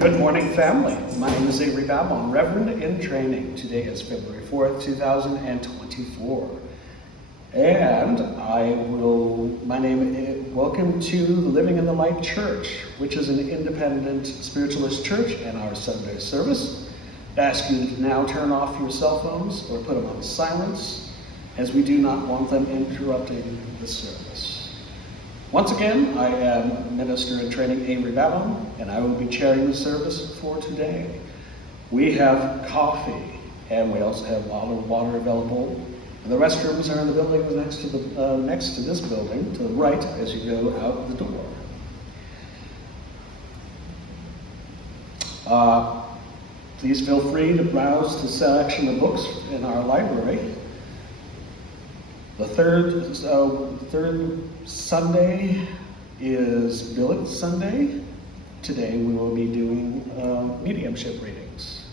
Good morning, family. My name is Avery Babylon, Reverend in Training. Today is February 4th, 2024. And welcome to Living in the Light Church, which is an independent spiritualist church, and our Sunday service. I ask you to now turn off your cell phones or put them on silence, as we do not want them interrupting the service. Once again, I am Minister in Training Avery Babylon, and I will be chairing the service for today. We have coffee, and we also have bottled water available. And the restrooms are in the building next to this building, to the right as you go out the door. Please feel free to browse the selection of books in our library. The third Sunday is Billet Sunday. Today we will be doing mediumship readings.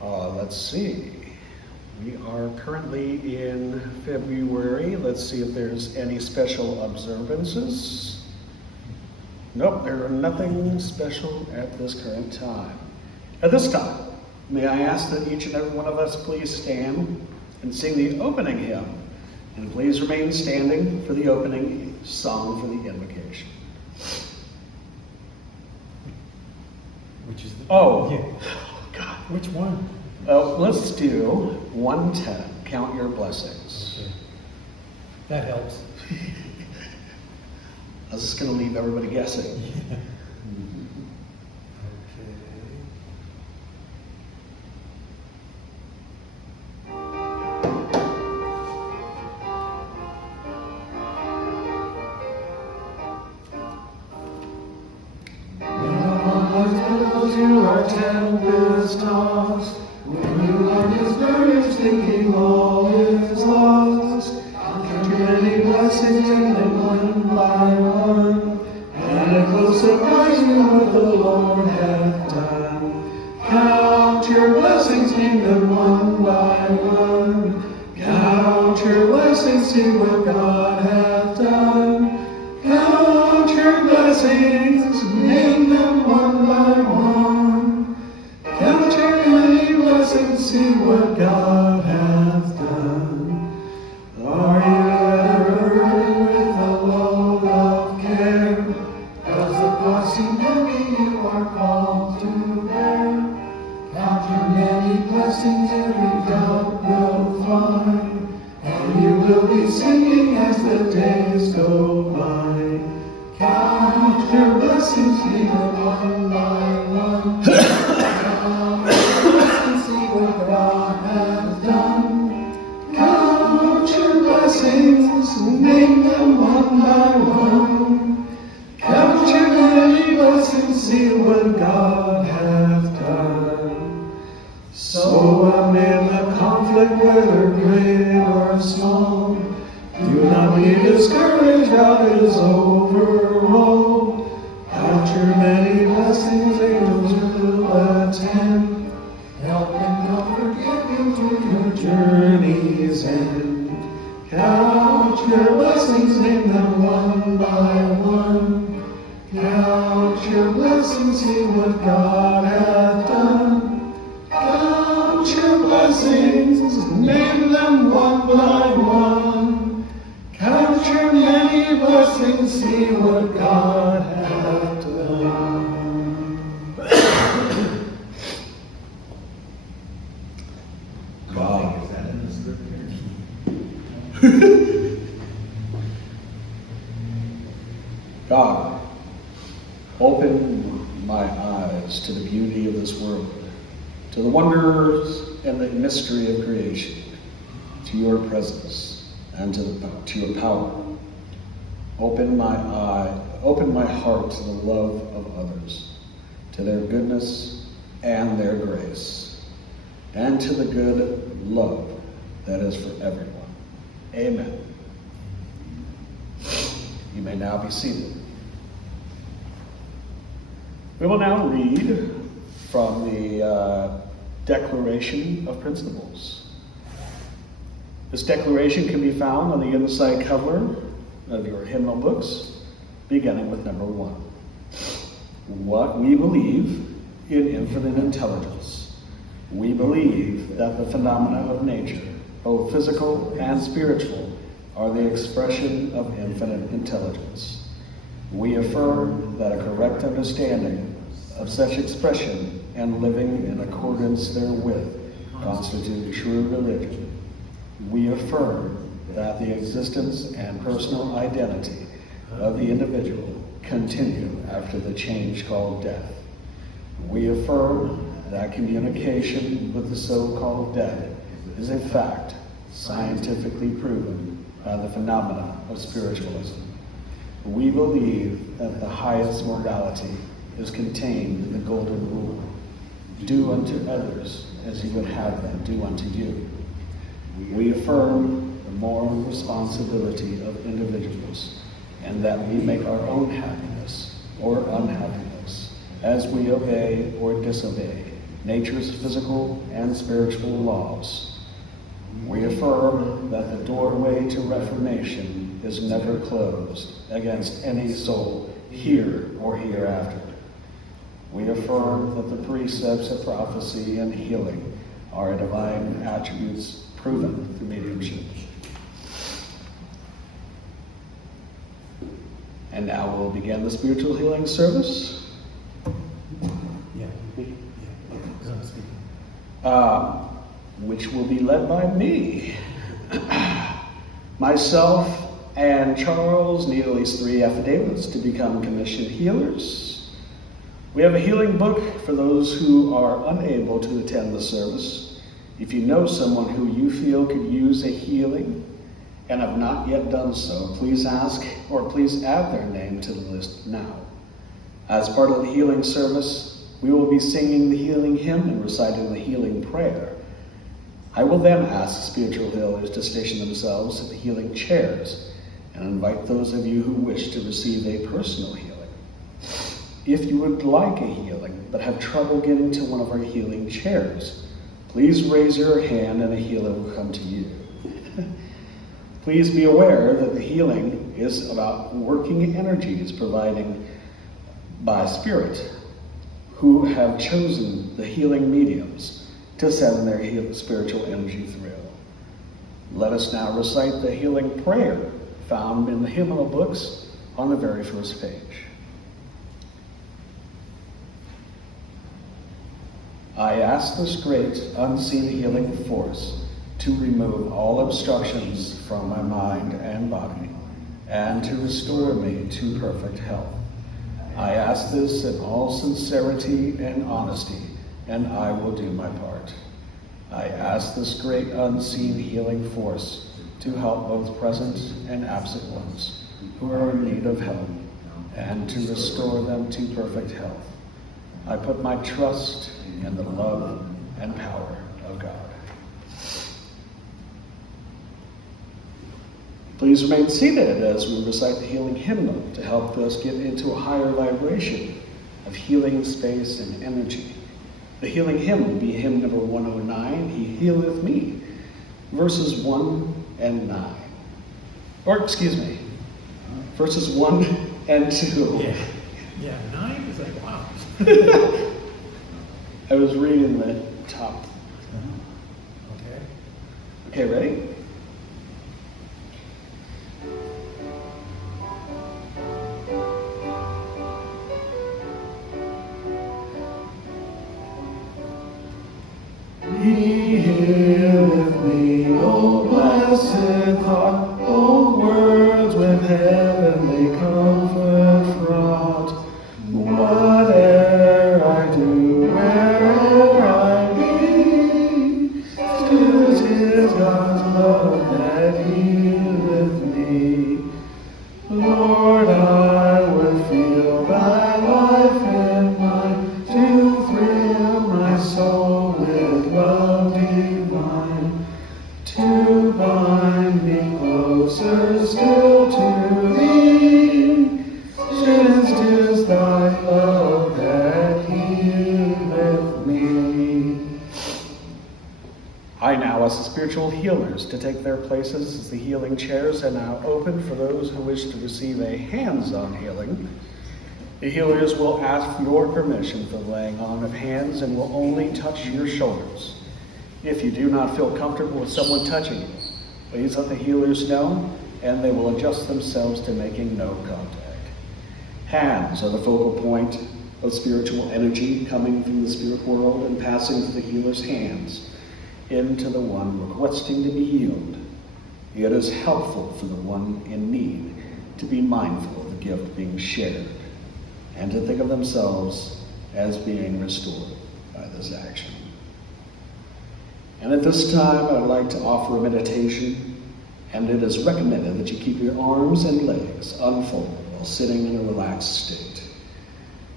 Let's see. We are currently in February. Let's see if there's any special observances. Nope, there are nothing special at this current time. At this time, may I ask that each and every one of us please stand and sing the opening hymn, and please remain standing for the opening song for the invocation. Which is the... Oh, yeah. Oh God. Which one? Let's do 110, Count Your Blessings. Okay. That helps. I was just going to leave everybody guessing. Yeah. You are tempest tossed, when your heart is burnished, thinking all is lost. Count your many blessings and then one by one, and a closer rising what the Lord hath done. Count your blessings, name them one by one. Count your blessings, see what God hath done. Count your blessings, name them one by one. Count your many blessings, see what God hath done. Are you ever burdened with a load of care? Does the cross seem heavy you are called to bear? Count your many blessings, every doubt will fly, and you will be singing as the days go by. Count your blessings, name them one by one. Count your blessings, see what God has done. Count your blessings, name them one by one. Count your many blessings, see what God hath done. So amid the conflict, whether great or small, do not be discouraged, God is over all. Count your many blessings, angels will attend, help and comfort give you to your journey's end. Count your blessings, name them one by one. Count your blessings, see what God hath done. Count your blessings, name them one by one. Count your many blessings, see what God hath done. God. Is that in the scripture? God, open my eyes to the beauty of this world, to the wonders and the mystery of creation, to your presence and to your power. Open my heart to the love of others, to their goodness and their grace, and to the good love that is for everyone. Amen. You may now be seated. We will now read from the Declaration of Principles. This declaration can be found on the inside cover of your hymnal books, beginning with number 1. What we believe in infinite intelligence. We believe that the phenomena of nature, both physical and spiritual, are the expression of infinite intelligence. We affirm that a correct understanding of such expression and living in accordance therewith constitute true religion. We affirm that the existence and personal identity of the individual continue after the change called death. We affirm that communication with the so-called dead is a fact scientifically proven by the phenomena of spiritualism. We believe that the highest morality is contained in the golden rule. Do unto others as you would have them do unto you. We affirm the moral responsibility of individuals and that we make our own happiness or unhappiness as we obey or disobey nature's physical and spiritual laws. We affirm that the doorway to reformation is never closed against any soul here or hereafter. We affirm that the precepts of prophecy and healing are divine attributes proven through mediumship. And now we'll begin the spiritual healing service. Which will be led by me. Myself and Charles need at least 3 affidavits to become commissioned healers. We have a healing book for those who are unable to attend the service. If you know someone who you feel could use a healing and have not yet done so, please ask or please add their name to the list now. As part of the healing service, we will be singing the healing hymn and reciting the healing prayer. I will then ask the spiritual healers to station themselves at the healing chairs and invite those of you who wish to receive a personal healing. If you would like a healing but have trouble getting to one of our healing chairs, please raise your hand and a healer will come to you. Please be aware that the healing is about working energies provided by Spirit who have chosen the healing mediums to send their spiritual energy through. Let us now recite the healing prayer found in the hymnal books on the very first page. I ask this great unseen healing force to remove all obstructions from my mind and body and to restore me to perfect health. I ask this in all sincerity and honesty, and I will do my part. I ask this great unseen healing force to help both present and absent ones who are in need of help and to restore them to perfect health. I put my trust in the love and power of God. Please remain seated as we recite the healing hymnal to help us get into a higher vibration of healing space and energy. The healing hymn will be hymn number 109, He Healeth Me, verses 1 and 9. Or, excuse me, verses 1 and 2. Yeah, 9 is like, wow. I was reading the top. Okay, ready? He healeth me, O blessed thought, O words with heavenly comfort fraught. Whate'er I do, where'er I be, still it is God's love that healeth me. Lord, I would feel thy life in mine, to thrill my soul with love divine, to bind me closer still to thee, since 'tis thy love that healeth me. I now ask the spiritual healers to take their places as the healing chairs are now open for those who wish to receive a hands-on healing. The healers will ask your permission for the laying on of hands and will only touch your shoulders. If you do not feel comfortable with someone touching you, please let the healers know, and they will adjust themselves to making no contact. Hands are the focal point of spiritual energy coming from the spirit world and passing through the healer's hands into the one requesting to be healed. It is helpful for the one in need to be mindful of the gift being shared and to think of themselves as being restored by this action. And at this time, I would like to offer a meditation, and it is recommended that you keep your arms and legs unfolded while sitting in a relaxed state.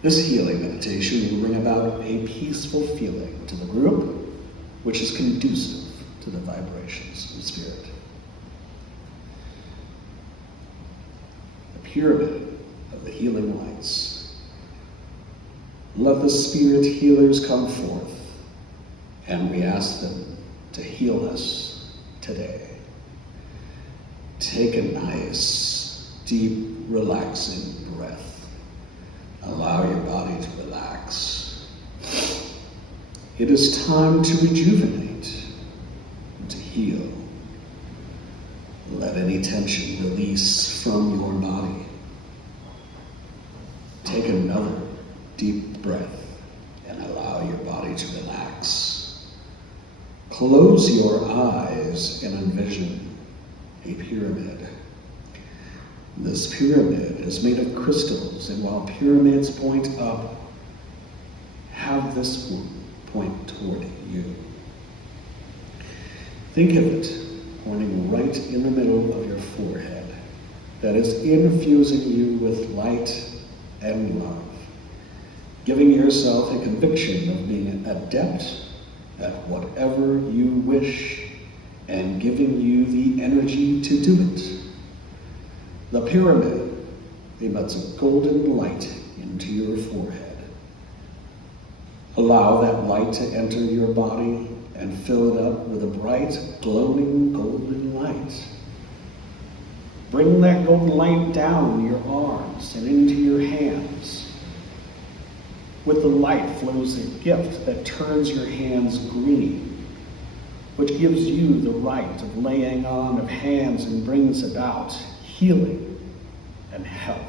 This healing meditation will bring about a peaceful feeling to the group, which is conducive to the vibrations of spirit. The pyramid of the healing lights. Let the spirit healers come forth, and we ask them to heal us today. Take a nice, deep, relaxing breath. Allow your body to relax. It is time to rejuvenate, to heal. Let any tension release from your body. Take another deep breath and allow your body to relax. Close your eyes and envision a pyramid. This pyramid is made of crystals, and while pyramids point up, have this one point toward you. Think of it pointing right in the middle of your forehead, that is infusing you with light and love, giving yourself a conviction of being an adept at whatever you wish and giving you the energy to do it. The pyramid emits a golden light into your forehead. Allow that light to enter your body and fill it up with a bright, glowing golden light. Bring that golden light down your arms and into your hands. With the light flows a gift that turns your hands green, which gives you the right of laying on of hands and brings about healing and health.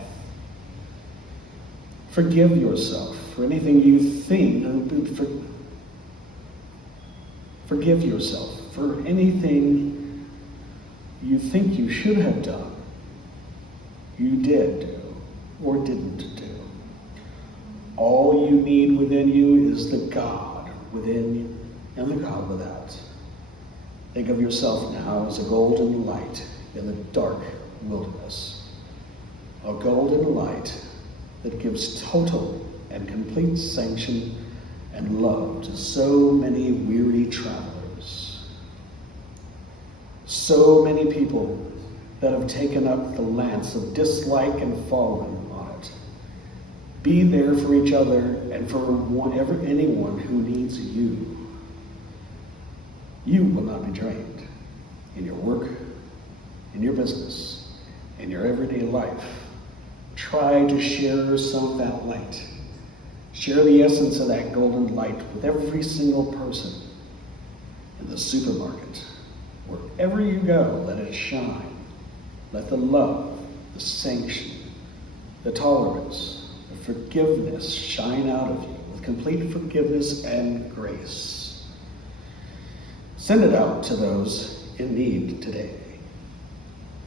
Forgive yourself for anything you think, forgive yourself for anything you think you should have done, you did do, or didn't do. All you need within you is the God within you and the God without. Think of yourself now as a golden light in the dark wilderness. A golden light that gives total and complete sanction and love to so many weary travelers. So many people that have taken up the lance of dislike and fallen on it. Be there for each other and for anyone who needs you. You will not be drained in your work, in your business, in your everyday life. Try to share some of that light. Share the essence of that golden light with every single person in the supermarket. Wherever you go, let it shine. Let the love, the sanction, the tolerance, the forgiveness shine out of you with complete forgiveness and grace. Send it out to those in need today.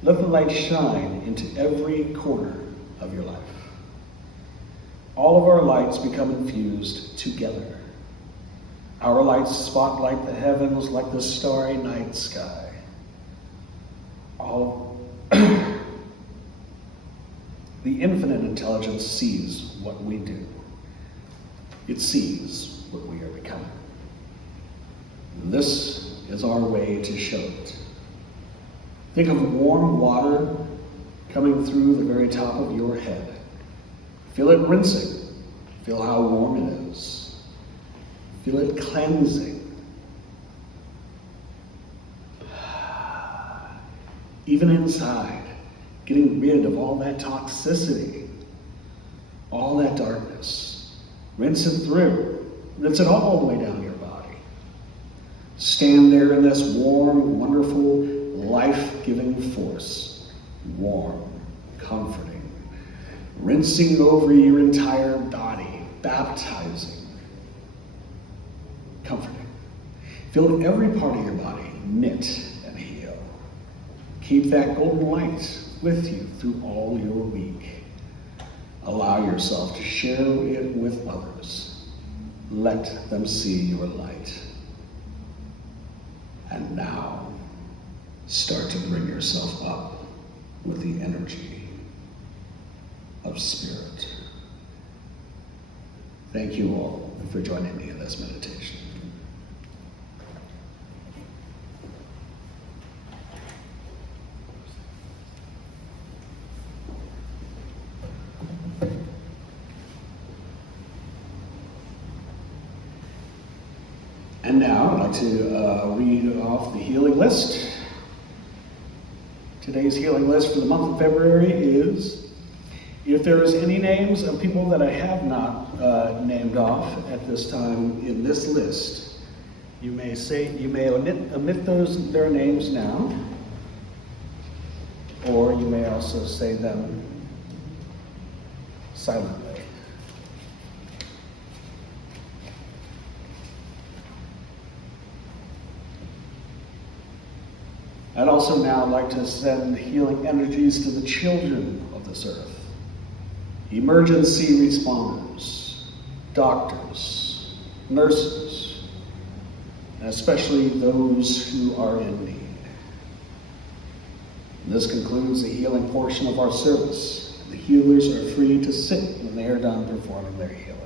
Let the light shine into every corner of your life. All of our lights become infused together. Our lights spotlight the heavens like the starry night sky. The infinite intelligence sees what we do. It sees what we are becoming. And this is our way to show it. Think of warm water coming through the very top of your head. Feel it rinsing. Feel how warm it is. Feel it cleansing. Even inside, getting rid of all that toxicity. all that darkness. Rinse it through. Rinse it all the way down your body. Stand there in this warm, wonderful, life-giving force. Warm, comforting, rinsing over your entire body, baptizing, comforting. Feel every part of your body knit and heal. Keep that golden light with you through all your week. Allow yourself to share it with others. Let them see your light. And now, start to bring yourself up with the energy of spirit. Thank you all for joining me in this meditation. And now I'd like to read off the healing list. Today's healing list for the month of February is, if there is any names of people that I have not named off at this time in this list, you may omit their names now, or you may also say them silently. I'd also now like to send healing energies to the children of this earth, emergency responders, doctors, nurses, and especially those who are in need. And this concludes the healing portion of our service. The healers are free to sit when they are done performing their healing.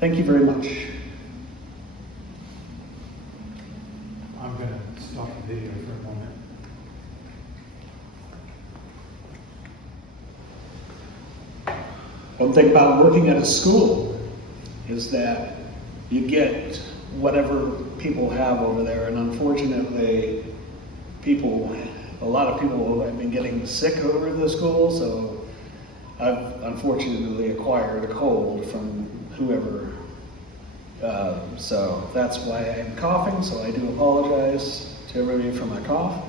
Thank you very much. I'm going to stop the video for a moment. One thing about working at a school is that you get whatever people have over there, and unfortunately, a lot of people have been getting sick over the school, so I've unfortunately acquired a cold from whoever. So that's why I'm coughing, so I do apologize to everybody for my cough.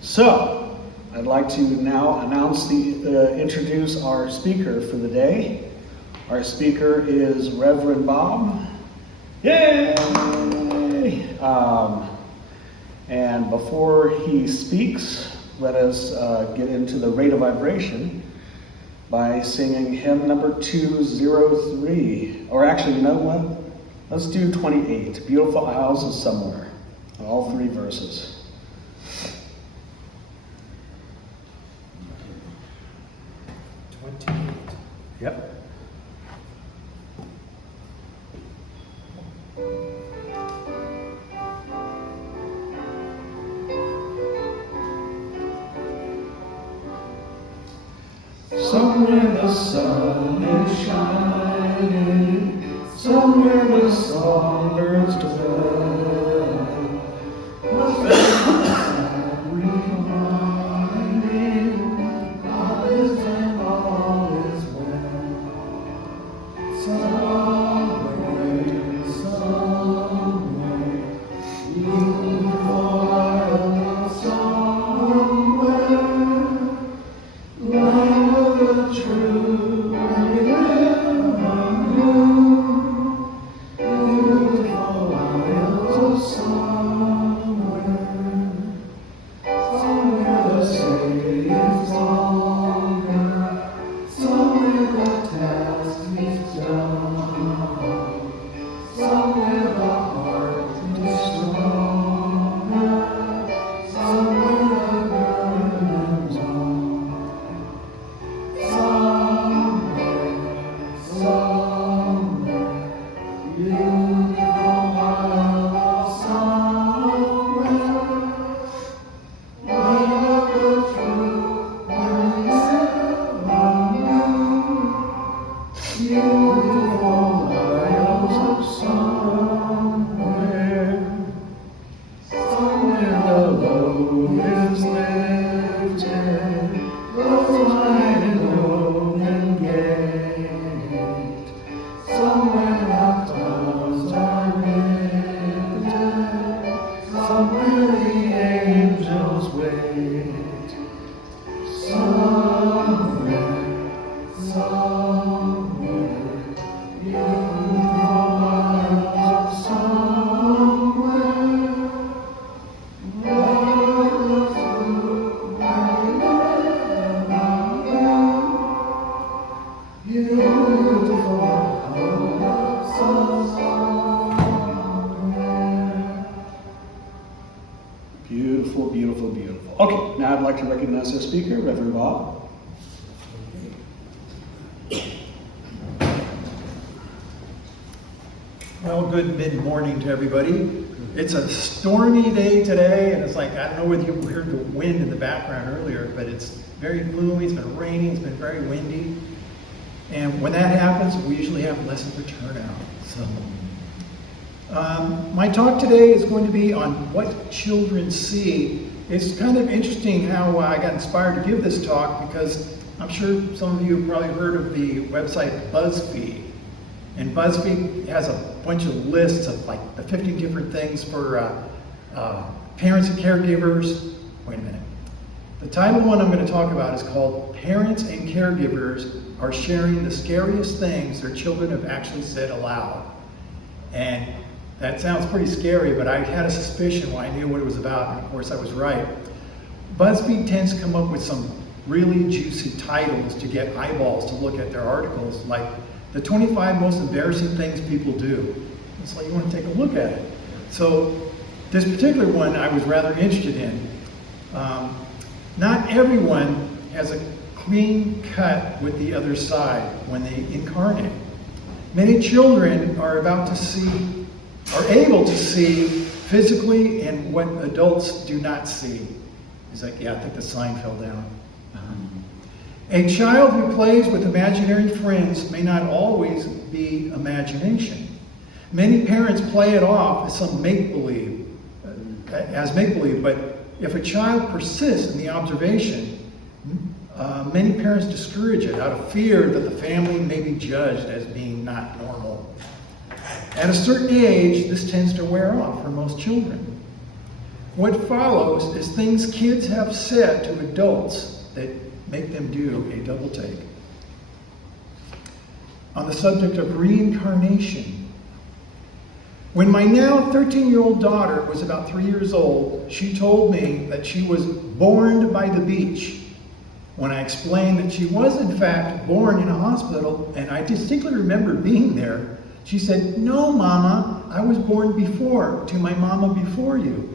So, I'd like to now introduce our speaker for the day. Our speaker is Reverend Bob. Yay! And before he speaks, let us get into the rate of vibration by singing hymn number 203. Or actually, you know what? Let's do 28, Beautiful Isles of Somewhere. All three verses. Yep. Somewhere the sun is shining, somewhere the songbirds dwell. What's that reminding? All is and all is well. Somewhere, somewhere, beautiful isle somewhere. Land of the true, we live anew. Beautiful isle like to recognize our speaker, Reverend Bob. Well, good mid-morning to everybody. It's a stormy day today, and it's like, I don't know whether you heard the wind in the background earlier, but it's very gloomy, it's been raining, it's been very windy. And when that happens, we usually have less of a turnout. So, my talk today is going to be on what children see. It's kind of interesting how I got inspired to give this talk, because I'm sure some of you have probably heard of the website BuzzFeed. And BuzzFeed has a bunch of lists of like the 50 different things for parents and caregivers. Wait a minute. The title of the one I'm going to talk about is called Parents and Caregivers Are Sharing the Scariest Things Their Children Have Actually Said Aloud. And that sounds pretty scary, but I had a suspicion when I knew what it was about, and of course I was right. BuzzFeed tends to come up with some really juicy titles to get eyeballs to look at their articles, like the 25 most embarrassing things people do. It's like you want to take a look at it. So this particular one I was rather interested in. Not everyone has a clean cut with the other side when they incarnate. Many children are able to see physically and what adults do not see. He's like, yeah, I think the sign fell down. A child who plays with imaginary friends may not always be imagination. Many parents play it off as some make-believe, but if a child persists in the observation, many parents discourage it out of fear that the family may be judged as being not normal. At a certain age, this tends to wear off for most children. What follows is things kids have said to adults that make them do a double take. On the subject of reincarnation, when my now 13-year-old daughter was about 3 years old, she told me that she was born by the beach. When I explained that she was in fact born in a hospital, and I distinctly remember being there, she said, "No, Mama, I was born to my mama before you."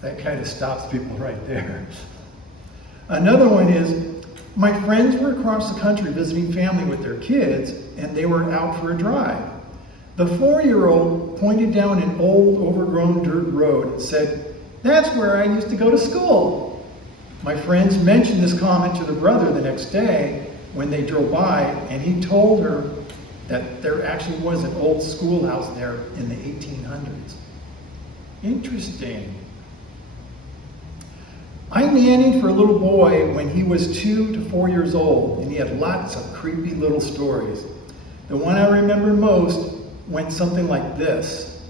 That kind of stops people right there. Another one is, my friends were across the country visiting family with their kids, and they were out for a drive. The 4-year-old pointed down an old, overgrown dirt road and said, "That's where I used to go to school." My friends mentioned this comment to the brother the next day when they drove by, and he told her that there actually was an old schoolhouse there in the 1800s. Interesting. I nannied for a little boy when he was 2 to 4 years old, and he had lots of creepy little stories. The one I remember most went something like this.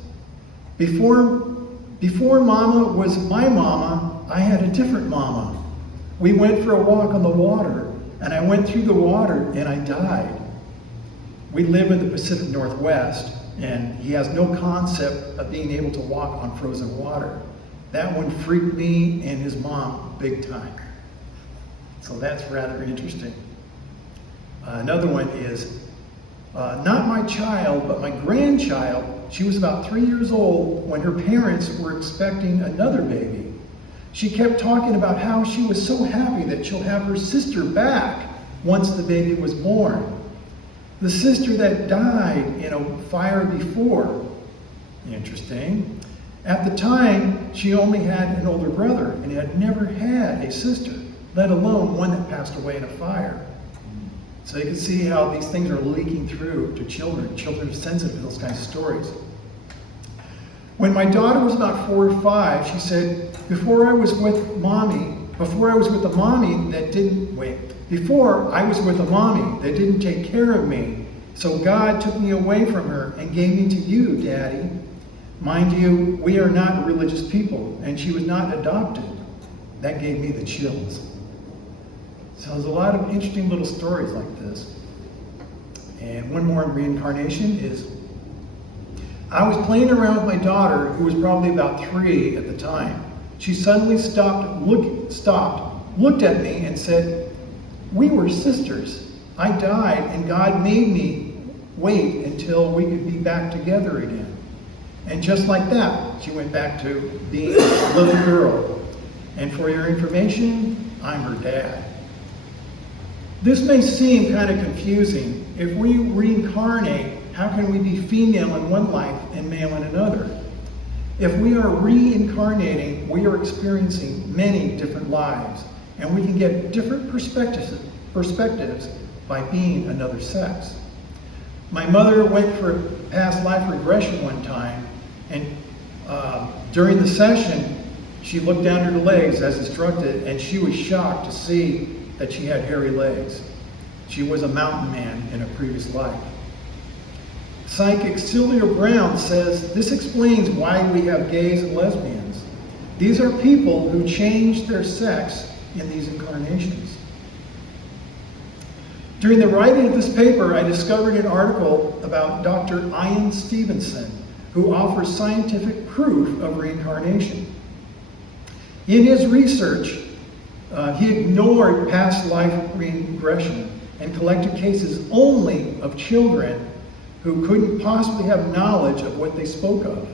Before Mama was my mama, I had a different mama. We went for a walk on the water, and I went through the water and I died. We live in the Pacific Northwest, and he has no concept of being able to walk on frozen water. That one freaked me and his mom big time. So that's rather interesting. Another one is, not my child, but my grandchild. She was about 3 years old when her parents were expecting another baby. She kept talking about how she was so happy that she'll have her sister back once the baby was born. The sister that died in a fire before. Interesting. At the time, she only had an older brother and had never had a sister, let alone one that passed away in a fire. So you can see how these things are leaking through to children. Children are sensitive to those kinds of stories. When my daughter was about 4 or 5, she said, before I was with a mommy that didn't take care of me, so God took me away from her and gave me to you, Daddy. Mind you, we are not religious people, and she was not adopted. That gave me the chills. So there's a lot of interesting little stories like this. And one more on reincarnation is, I was playing around with my daughter, who was probably about 3 at the time. She suddenly looked at me and said, "We were sisters. I died, and God made me wait until we could be back together again." And just like that, she went back to being a little girl. And for your information, I'm her dad. This may seem kind of confusing. If we reincarnate, how can we be female in one life and male in another? If we are reincarnating, we are experiencing many different lives, and we can get different perspectives by being another sex. My mother went for past life regression one time, and during the session, she looked down at her legs as instructed, and she was shocked to see that she had hairy legs. She was a mountain man in a previous life. Psychic Sylvia Brown says this explains why we have gays and lesbians. These are people who change their sex in these incarnations. During the writing of this paper, I discovered an article about Dr. Ian Stevenson, who offers scientific proof of reincarnation. In his research, he ignored past life regression and collected cases only of children who couldn't possibly have knowledge of what they spoke of.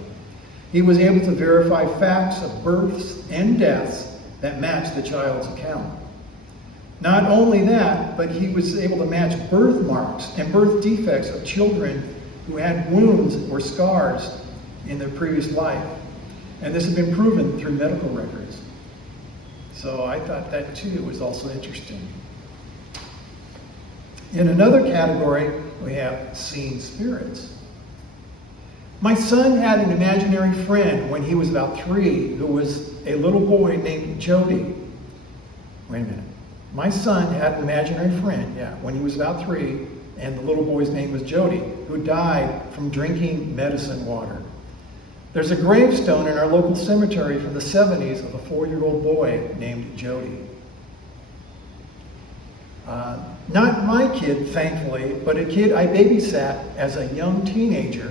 He was able to verify facts of births and deaths that matched the child's account. Not only that, but he was able to match birthmarks and birth defects of children who had wounds or scars in their previous life. And this has been proven through medical records. So I thought that too was also interesting. In another category, we have seeing spirits. My son had an imaginary friend when he was about 3 who was a little boy named Jody. Wait a minute. My son had an imaginary friend, when he was about 3, and the little boy's name was Jody, who died from drinking medicine water. There's a gravestone in our local cemetery from the 70s of a 4-year-old boy named Jody. Not my kid, thankfully, but a kid I babysat as a young teenager.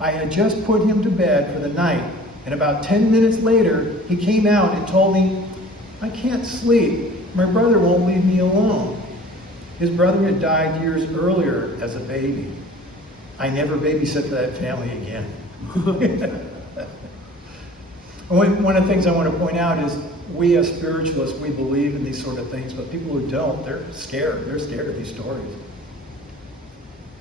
I had just put him to bed for the night, and about 10 minutes later, he came out and told me, "I can't sleep. My brother won't leave me alone." His brother had died years earlier as a baby. I never babysit for that family again. One of the things I want to point out is we as spiritualists, we believe in these sort of things, but people who don't, they're scared. They're scared of these stories.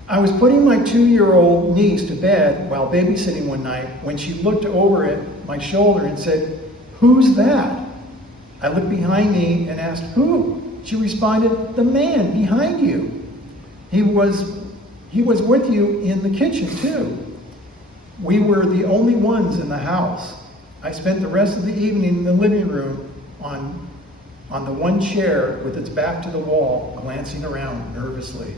I was putting my 2-year-old niece to bed while babysitting one night when she looked over at my shoulder and said, "Who's that?" I looked behind me and asked, "Who?" She responded, "The man behind you. He was with you in the kitchen too." We were the only ones in the house. I spent the rest of the evening in the living room on the one chair with its back to the wall, glancing around nervously.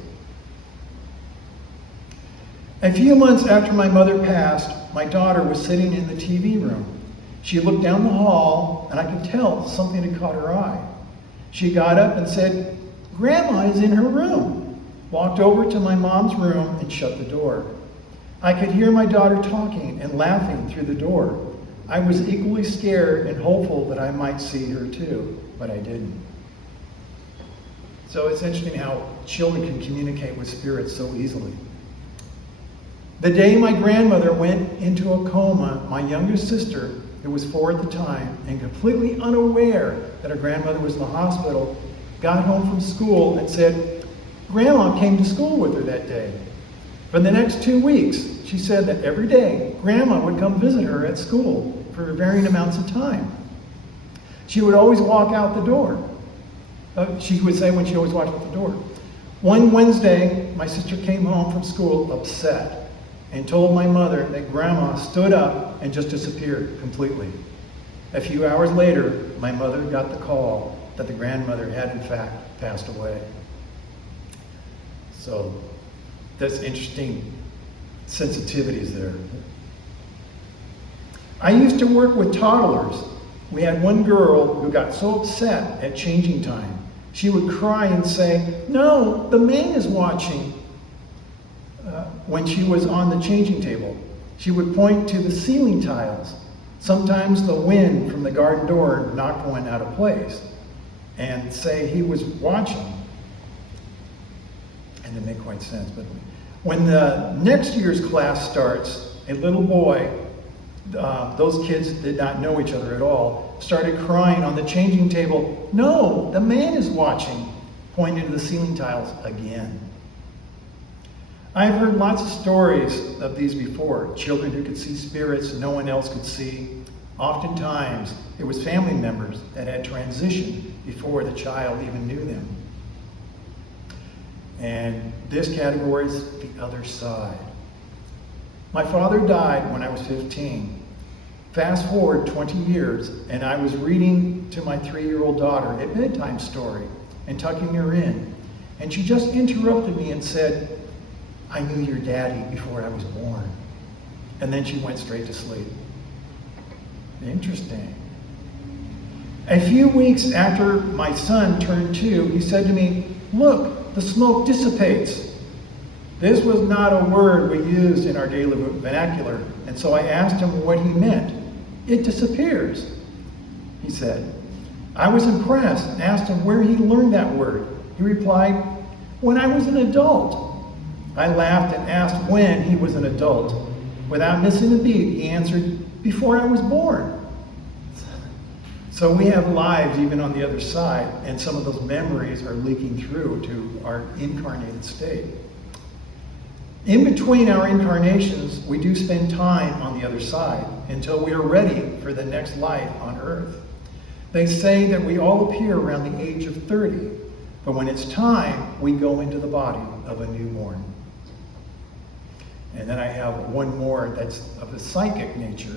A few months after my mother passed, my daughter was sitting in the TV room. She looked down the hall, and I could tell something had caught her eye. She got up and said, "Grandma is in her room," walked over to my mom's room and shut the door. I could hear my daughter talking and laughing through the door. I was equally scared and hopeful that I might see her too, but I didn't. So it's interesting how children can communicate with spirits so easily. The day my grandmother went into a coma, my youngest sister, who was 4 at the time, and completely unaware that her grandmother was in the hospital, got home from school and said, "Grandma came to school with her that day." For the next 2 weeks, she said that every day, Grandma would come visit her at school for varying amounts of time. She would always walk out the door. She would say when she always walked out the door. One Wednesday, my sister came home from school upset and told my mother that Grandma stood up and just disappeared completely. A few hours later, my mother got the call that the grandmother had in fact passed away. So that's interesting sensitivities there. I used to work with toddlers. We had one girl who got so upset at changing time. She would cry and say, "No, the man is watching." When she was on the changing table, she would point to the ceiling tiles. Sometimes the wind from the garden door knocked one out of place and say he was watching. And it didn't make quite sense, but when the next year's class starts, a little boy, those kids did not know each other at all, started crying on the changing table. No, the man is watching, pointing to the ceiling tiles again. I've heard lots of stories of these before. Children who could see spirits no one else could see. Oftentimes, it was family members that had transitioned before the child even knew them. And this category is the other side. My father died when I was 15. Fast forward 20 years, and I was reading to my 3-year-old daughter a bedtime story and tucking her in. And she just interrupted me and said, "I knew your daddy before I was born." And then she went straight to sleep. Interesting. A few weeks after my son turned 2, he said to me, "Look, the smoke dissipates." This was not a word we used in our daily vernacular, and so I asked him what he meant. "It disappears," he said. I was impressed and asked him where he learned that word. He replied, "When I was an adult." I laughed and asked when he was an adult. Without missing a beat, he answered, "Before I was born." So we have lives even on the other side, and some of those memories are leaking through to our incarnated state. In between our incarnations, we do spend time on the other side until we are ready for the next life on earth. They say that we all appear around the age of 30, but when it's time, we go into the body of a newborn. And then I have one more that's of a psychic nature.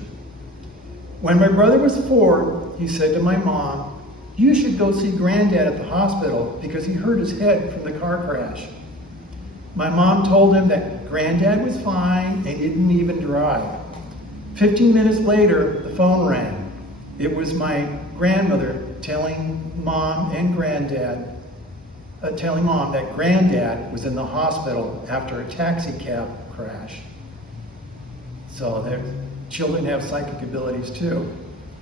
When my brother was 4, he said to my mom, "You should go see Granddad at the hospital because he hurt his head from the car crash." My mom told him that Granddad was fine and didn't even drive. 15 minutes later, the phone rang. It was my grandmother telling mom that Granddad was in the hospital after a taxi cab crash. So children have psychic abilities too,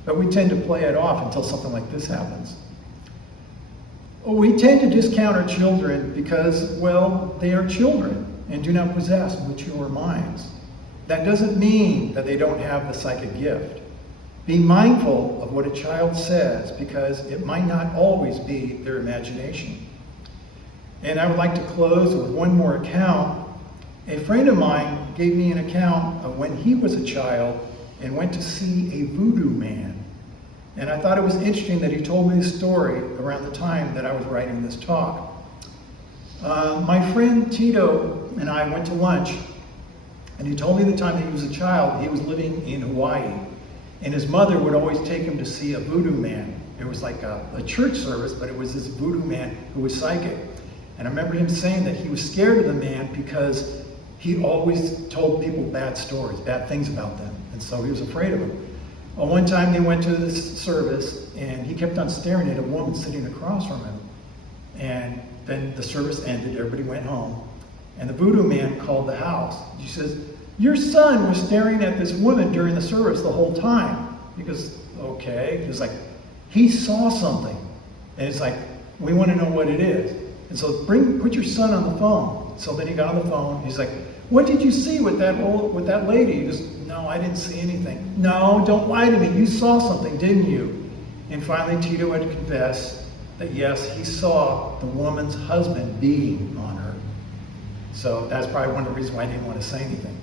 but we tend to play it off until something like this happens. We tend to discount our children because, well, they are children and do not possess mature minds. That doesn't mean that they don't have the psychic gift. Be mindful of what a child says because it might not always be their imagination. And I would like to close with one more account. A friend of mine gave me an account of when he was a child and went to see a voodoo man. And I thought it was interesting that he told me this story around the time that I was writing this talk. My friend Tito and I went to lunch, and he told me the time that he was a child, he was living in Hawaii, and his mother would always take him to see a voodoo man. It was like a church service, but it was this voodoo man who was psychic. And I remember him saying that he was scared of the man because he always told people bad stories, bad things about them, and so he was afraid of him. Well, one time they went to this service, and he kept on staring at a woman sitting across from him. And then the service ended, everybody went home, and the voodoo man called the house. He says, "Your son was staring at this woman during the service the whole time." He goes, "Okay." He's like, "He saw something." And it's like, "We want to know what it is." And so put your son on the phone. So then he got on the phone. He's like, "What did you see with that lady?" He goes, "No, I didn't see anything." "No, don't lie to me. You saw something, didn't you?" And finally Tito had to confess that yes, he saw the woman's husband beating on her. So that's probably one of the reasons why I didn't want to say anything.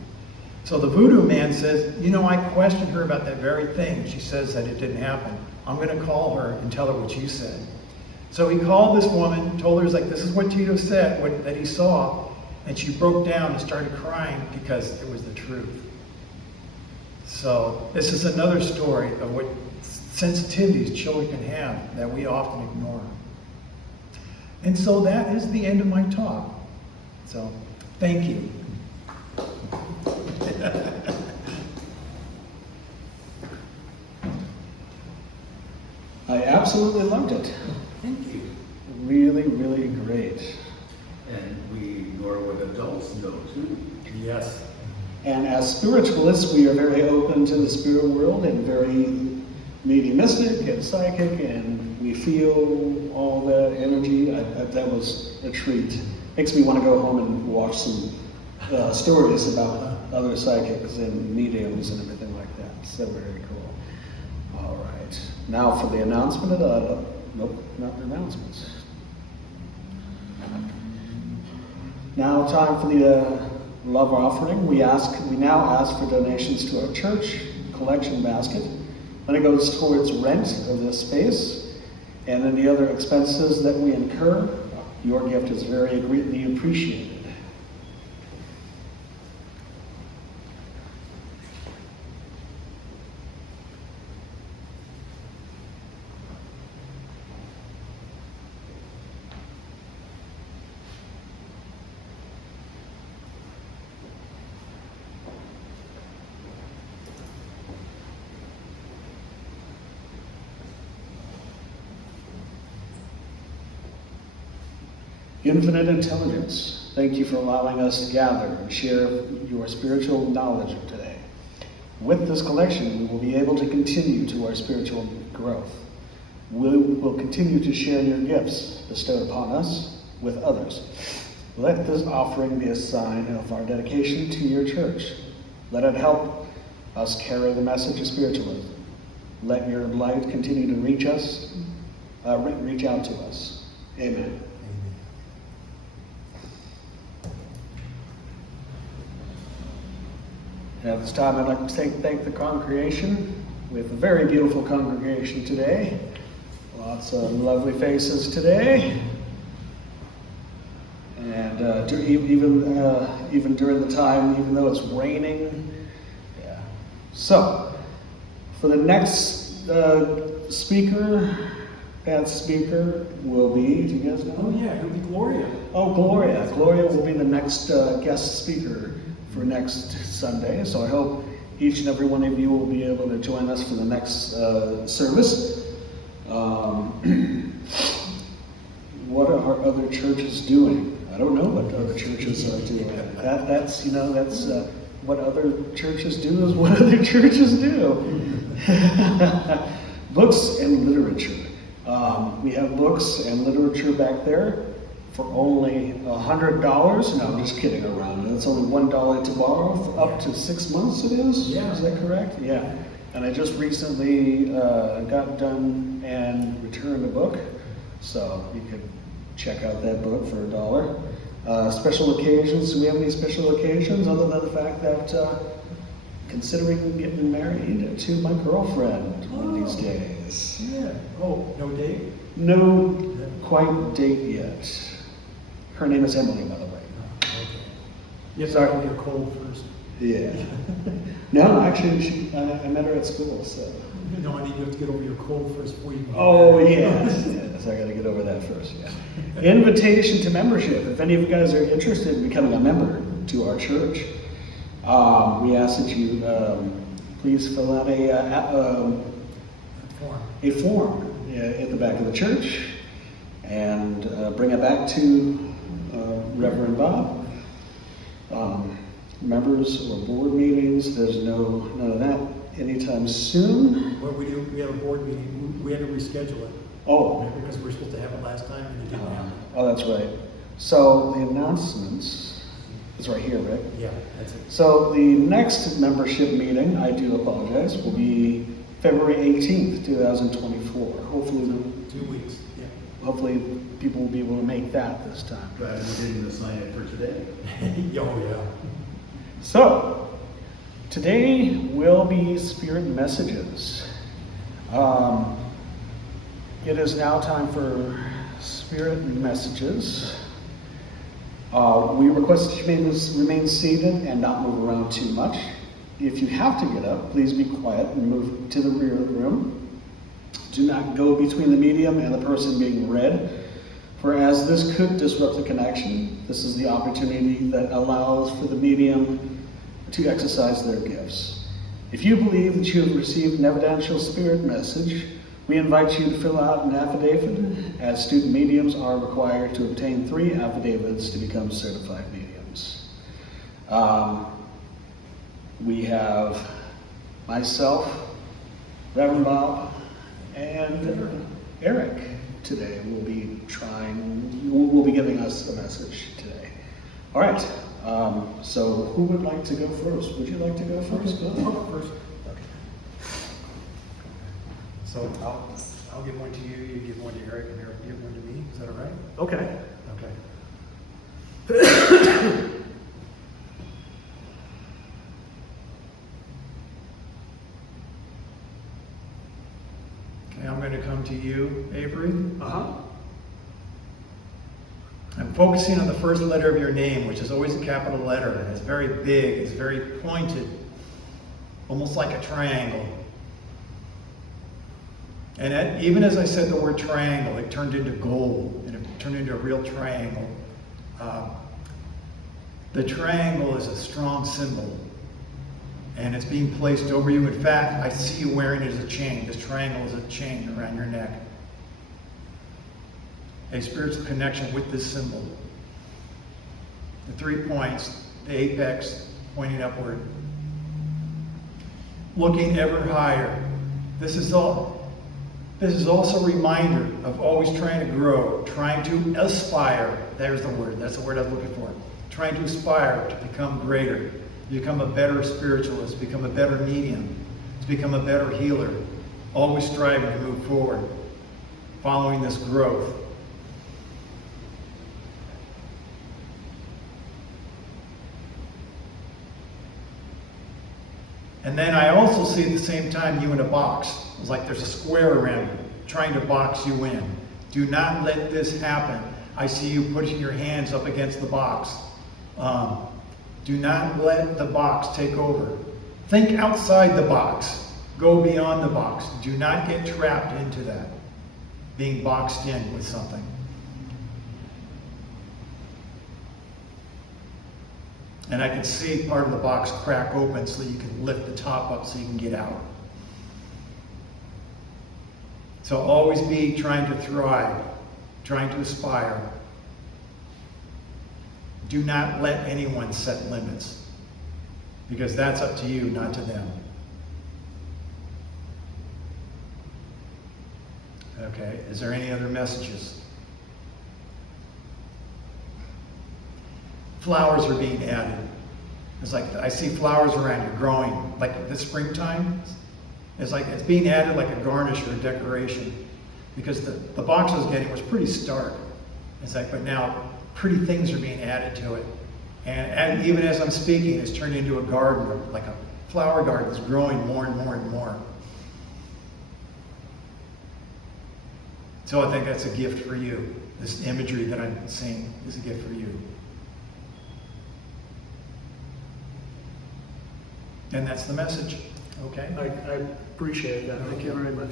So the voodoo man says, "I questioned her about that very thing. She says that it didn't happen. I'm going to call her and tell her what you said." So he called this woman, told her, "This is what Tito said, that he saw." And she broke down and started crying because it was the truth. So this is another story of what sensitivities children can have that we often ignore. And so that is the end of my talk. So thank you. I absolutely loved it. Thank you. Really, really great. And we ignore what adults know too. Yes. And as spiritualists, we are very open to the spirit world and very mediumistic and psychic, and we feel all that energy. That was a treat. Makes me want to go home and watch some stories about other psychics and mediums and everything like that. So very cool. All right. right. Now for the announcement of nope, not the announcements. Now time for the love offering. We now ask for donations to our church collection basket. Then it goes towards rent of this space and any other expenses that we incur. Your gift is very greatly appreciated. Infinite intelligence, thank you for allowing us to gather and share your spiritual knowledge today. With this collection, we will be able to continue to our spiritual growth. We will continue to share your gifts bestowed upon us with others. Let this offering be a sign of our dedication to your church. Let it help us carry the message of spiritualism. Let your light continue to reach out to us. Amen. At this time, I'd like to thank the congregation. We have a very beautiful congregation today. Lots of lovely faces today. And even during the time, even though it's raining. Yeah. So, for the next speaker, that speaker will be, do you guys know? Oh yeah, it'll be Gloria. Oh, Gloria. Gloria will be the next guest speaker for next Sunday. So I hope each and every one of you will be able to join us for the next service. What are other churches doing? I don't know what other churches are doing. That's what other churches do is what other churches do. Books and literature. We have books and literature back there for only $100. No, I'm just kidding around. It's only $1 to borrow up to 6 months it is? Yeah. Is that correct? Yeah. And I just recently got done and returned a book. So you could check out that book for $1. Special occasions. Do we have any special occasions other than the fact that considering getting married to my girlfriend one of these days? Yeah. Oh, no date? No quite date yet. Her name is Emily, by the way. Okay. You have Sorry. to get cold first. Yeah. No, actually, I met her at school, so. No, I mean, you have to get over your cold first before you can. Oh, yes. Yes, I gotta get over that first, yeah. Invitation to membership. If any of you guys are interested in becoming a member to our church, we ask that you please fill out a form at the back of the church and bring it back to Reverend Bob. Members or board meetings, there's none of that anytime soon. What we do, we have a board meeting, we had to reschedule it. Oh. Because we were supposed to have it last time and it didn't happen. Oh, that's right. So the announcements is right here, right? Yeah, that's it. So the next membership meeting, I do apologize, will be February 18th, 2024. Hopefully, 2 weeks, yeah. hopefully people will be able to make that this time. Glad we didn't assign it for today. Oh, yeah. So, today will be Spirit Messages. It is now time for Spirit Messages. We request that you remain seated and not move around too much. If you have to get up, please be quiet and move to the rear of the room. Do not go between the medium and the person being read, for as this could disrupt the connection, this is the opportunity that allows for the medium to exercise their gifts. If you believe that you have received an evidential spirit message, we invite you to fill out an affidavit, as student mediums are required to obtain 3 affidavits to become certified mediums. We have myself, Reverend Bob, and Eric today will be giving us a message today. All right, so who would like to go first? Would you like to go first? I'll go first. Okay. So I'll give one to you, you give one to Eric, and Eric give one to me. Is that all right? Okay. Okay. Okay, I'm going to come to you, Avery. Uh-huh. I'm focusing on the first letter of your name, which is always a capital letter, and it's very big, it's very pointed, almost like a triangle. And even as I said the word triangle, it turned into gold, and it turned into a real triangle. The triangle is a strong symbol, and it's being placed over you. In fact, I see you wearing it as a chain. This triangle is a chain around your neck. A spiritual connection with this symbol. The 3 points, the apex pointing upward. Looking ever higher. This is also a reminder of always trying to grow, trying to aspire. There's the word. That's the word I was looking for. Trying to aspire to become greater, to become a better spiritualist, become a better medium, to become a better healer. Always striving to move forward, following this growth. And then I also see at the same time you in a box. It's like there's a square around you, trying to box you in. Do not let this happen. I see you putting your hands up against the box. Do not let the box take over. Think outside the box. Go beyond the box. Do not get trapped into that, being boxed in with something. And I can see part of the box crack open so you can lift the top up so you can get out. So always be trying to thrive, trying to aspire. Do not let anyone set limits, because that's up to you, not to them. Okay, is there any other messages? Flowers are being added. It's like I see flowers around you growing, like the springtime. It's like it's being added like a garnish or a decoration, because the box I was getting was pretty stark. It's like, but now pretty things are being added to it, and even as I'm speaking, it's turned into a garden, like a flower garden that's growing more and more and more. So I think that's a gift for you. This imagery that I'm seeing is a gift for you. And that's the message, okay? I appreciate that. Thank you very much.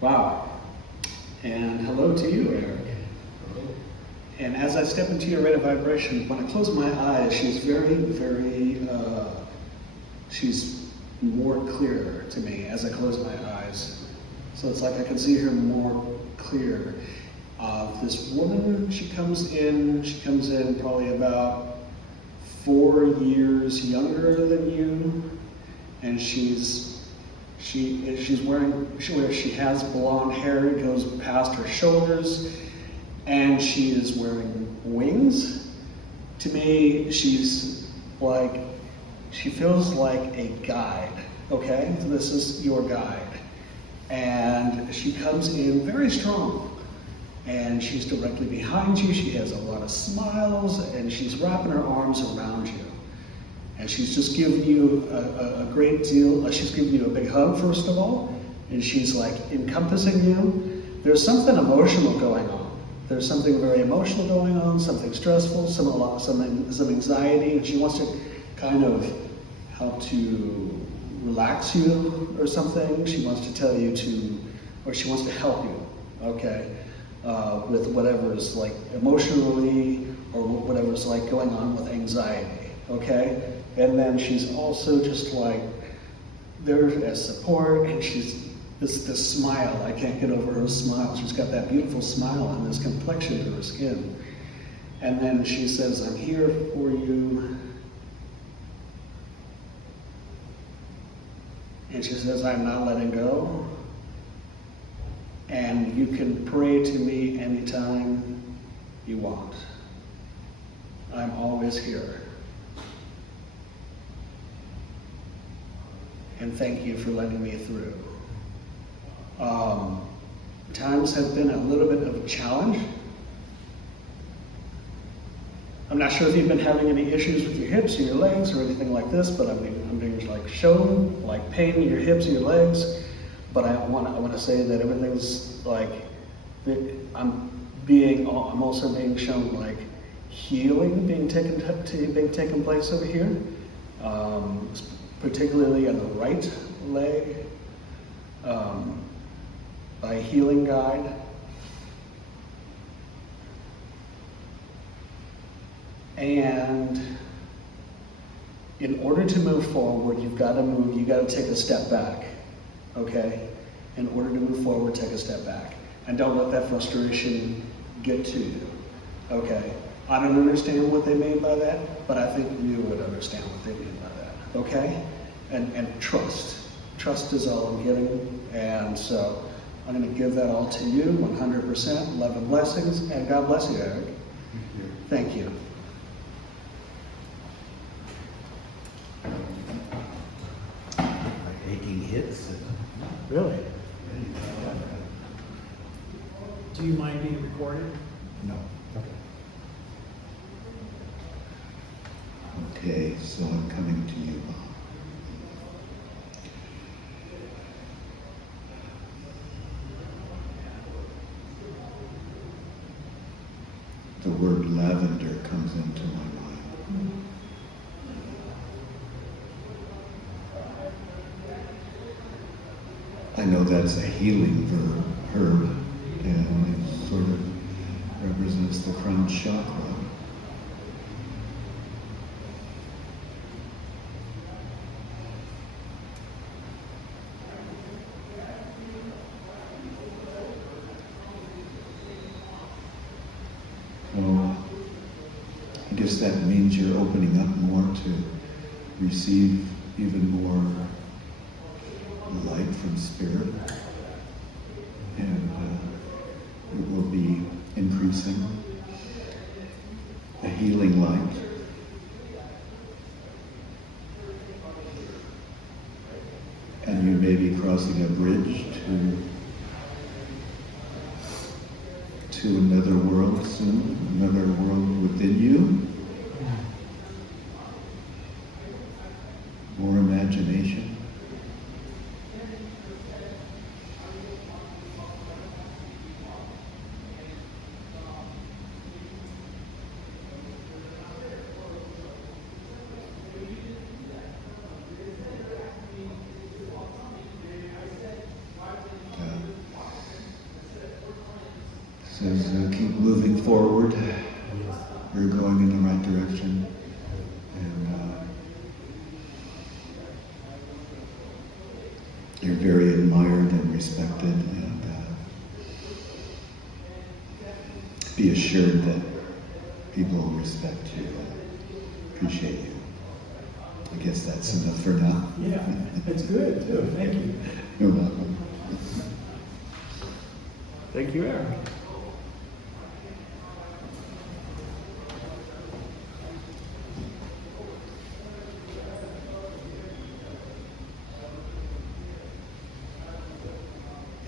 Wow. And hello to you, Eric. And as I step into your rate of vibration, when I close my eyes, she's she's more clear to me as I close my eyes. So it's like I can see her more clear. This woman, she comes in probably about 4 years younger than you, and she has blonde hair, it goes past her shoulders, and she is wearing wings. To me, she feels like a guide, okay? So this is your guide. And she comes in very strong, and she's directly behind you. She has a lot of smiles, and she's wrapping her arms around you. And she's just giving you a great deal. She's giving you a big hug, first of all, and she's like encompassing you. There's something emotional going on. There's something very emotional going on, something stressful, some anxiety, and she wants to kind of help to relax you or something. She wants to tell you or she wants to help you, okay, with whatever's like emotionally or whatever's like going on with anxiety, okay? And then she's also just like there as support, and she's this smile. I can't get over her smile. She's got that beautiful smile and this complexion to her skin. And then she says, I'm here for you. And she says, I'm not letting go. And you can pray to me anytime you want. I'm always here. And thank you for letting me through. Times have been a little bit of a challenge. I'm not sure if you've been having any issues with your hips or your legs or anything like this, but I'm being like shown like pain in your hips or your legs. But I want to say that everything's like I'm also being shown like healing being taken place over here, particularly on the right leg, by a healing guide. And in order to move forward, you've got to take a step back, okay? In order to move forward, take a step back. And don't let that frustration get to you, okay? I don't understand what they mean by that, but I think you would understand what they mean by that, okay? And trust. Trust is all I'm getting, and so I'm going to give that all to you, 100%. Love and blessings, and God bless you, Eric. Thank you. Taking hits. Really? Do you mind being recorded? No. Okay, so I'm coming to you. The word lavender comes into my mind. I know that's a healing herb, and it sort of represents the crown chakra. So I guess that means you're opening up more to receive even more light from Spirit, and it will be increasing, a healing light. And you may be crossing a bridge to another world soon, another world within you. More imagination. Says keep moving forward. You're going in the right direction, and you're very admired and respected, and be assured that people will respect you and appreciate you. I guess that's enough for now. Yeah, that's good too. Thank you. You're welcome. Thank you, Eric.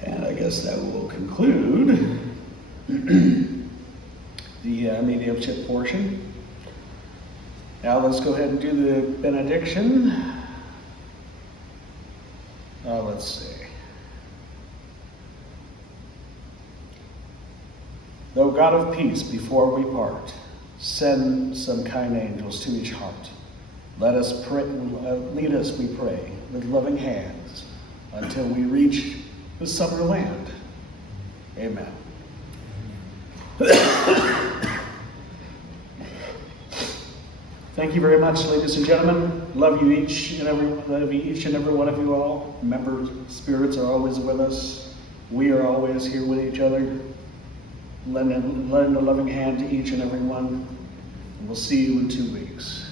And I guess that will conclude the mediumship portion. Now let's go ahead and do the benediction. Let's see. Though God of peace, before we part, send some kind angels to each heart. Let us pray, lead us, we pray, with loving hands until we reach the summer land. Amen. Thank you very much, ladies and gentlemen. Love you each and every one of you all. Remember, spirits are always with us. We are always here with each other. Lend a loving hand to each and every one. And we'll see you in 2 weeks.